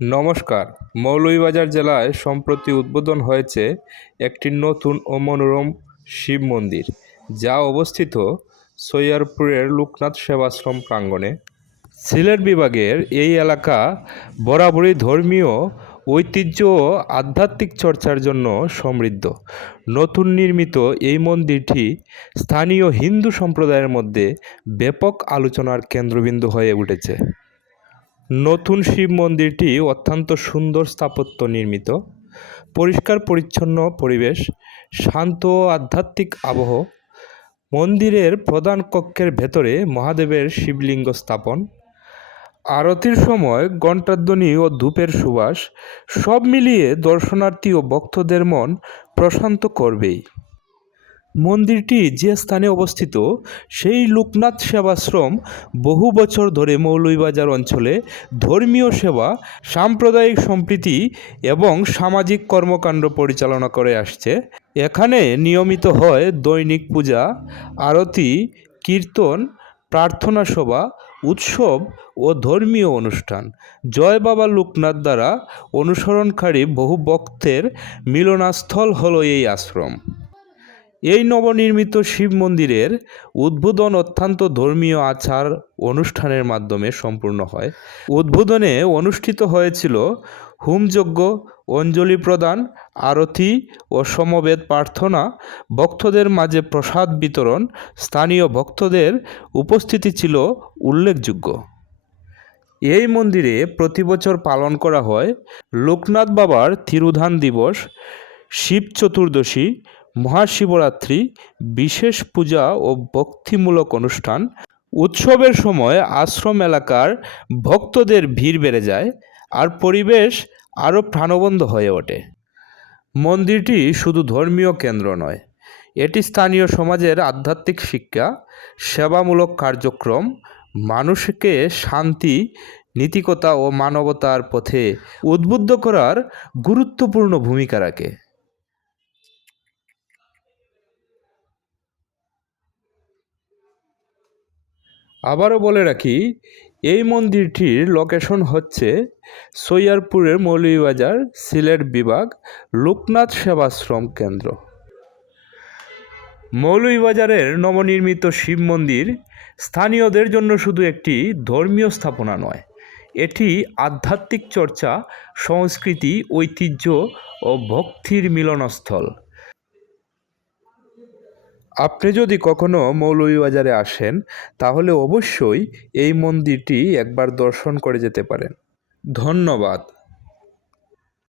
নমস্কার। মৌলভীবাজার জেলায় সম্প্রতি উদ্বোধন হয়েছে একটি নতুন ও মনোরম শিব মন্দির, যা অবস্থিত সৈয়দপুরের লোকনাথ সেবাশ্রম প্রাঙ্গণে। সিলেট বিভাগের এই এলাকা বরাবরই ধর্মীয় ঐতিহ্য ও আধ্যাত্মিক চর্চার জন্য সমৃদ্ধ। নতুন নির্মিত এই মন্দিরটি স্থানীয় হিন্দু সম্প্রদায়ের মধ্যে ব্যাপক আলোচনার কেন্দ্রবিন্দু হয়ে উঠেছে। নতুন শিব মন্দিরটি অত্যন্ত সুন্দর স্থাপত্য নির্মিত, পরিষ্কার পরিচ্ছন্ন পরিবেশ, শান্ত ও আধ্যাত্মিক আবহ। মন্দিরের প্রধান কক্ষের ভেতরে মহাদেবের শিবলিঙ্গ স্থাপন, আরতির সময় ঘণ্টাধ্বনি ও ধূপের সুবাস, সব মিলিয়ে দর্শনার্থী ও ভক্তদের মন প্রশান্ত করবেই। মন্দিরটি যে স্থানে অবস্থিত সেই লোকনাথ সেবাশ্রম বহু বছর ধরে মৌলভীবাজার অঞ্চলে ধর্মীয় সেবা, সাম্প্রদায়িক সম্প্রীতি এবং সামাজিক কর্মকাণ্ড পরিচালনা করে আসছে। এখানে নিয়মিত হয় দৈনিক পূজা, আরতি, কীর্তন, প্রার্থনা সভা, উৎসব ও ধর্মীয় অনুষ্ঠান। জয় বাবা লোকনাথ দ্বারা অনুসরণকারী বহু ভক্তের মিলনাস্থল হলো এই আশ্রম। এই নবনির্মিত শিব মন্দিরের উদ্বোধন অত্যন্ত ধর্মীয় আচার অনুষ্ঠানের মাধ্যমে সম্পূর্ণ হয়। উদ্বোধনে অনুষ্ঠিত হয়েছিল হোমযজ্ঞ, অঞ্জলি প্রদান, আরতি ও সমবেত প্রার্থনা। ভক্তদের মাঝে প্রসাদ বিতরণ, স্থানীয় ভক্তদের উপস্থিতি ছিল উল্লেখযোগ্য। এই মন্দিরে প্রতি বছর পালন করা হয় লোকনাথ বাবার তিরোধান দিবস, শিব চতুর্দশী, মহাশিবরাত্রি, বিশেষ পূজা ও ভক্তিমূলক অনুষ্ঠান। উৎসবের সময় আশ্রম এলাকার ভক্তদের ভিড় বেড়ে যায় আর পরিবেশ আরও প্রাণবন্ত হয়ে ওঠে। মন্দিরটি শুধু ধর্মীয় কেন্দ্র নয়, এটি স্থানীয় সমাজের আধ্যাত্মিক শিক্ষা, সেবামূলক কার্যক্রম, মানুষকে শান্তি, নীতিকতা ও মানবতার পথে উদ্বুদ্ধ করার গুরুত্বপূর্ণ ভূমিকা রাখে। আবারও বলে রাখি, এই মন্দিরটির লোকেশন হচ্ছে সৈয়দপুরের মৌলভীবাজার, সিলেট বিভাগ, লোকনাথ সেবাশ্রম কেন্দ্র। মৌলভীবাজারের নবনির্মিত শিব মন্দির স্থানীয়দের জন্য শুধু একটি ধর্মীয় স্থাপনা নয়, এটি আধ্যাত্মিক চর্চা, সংস্কৃতি, ঐতিহ্য ও ভক্তির মিলনস্থল। আপনি যদি কখনো মৌলভীবাজারে আসেন, তাহলে অবশ্যই এই মন্দিরটি একবার দর্শন করে যেতে পারেন। ধন্যবাদ।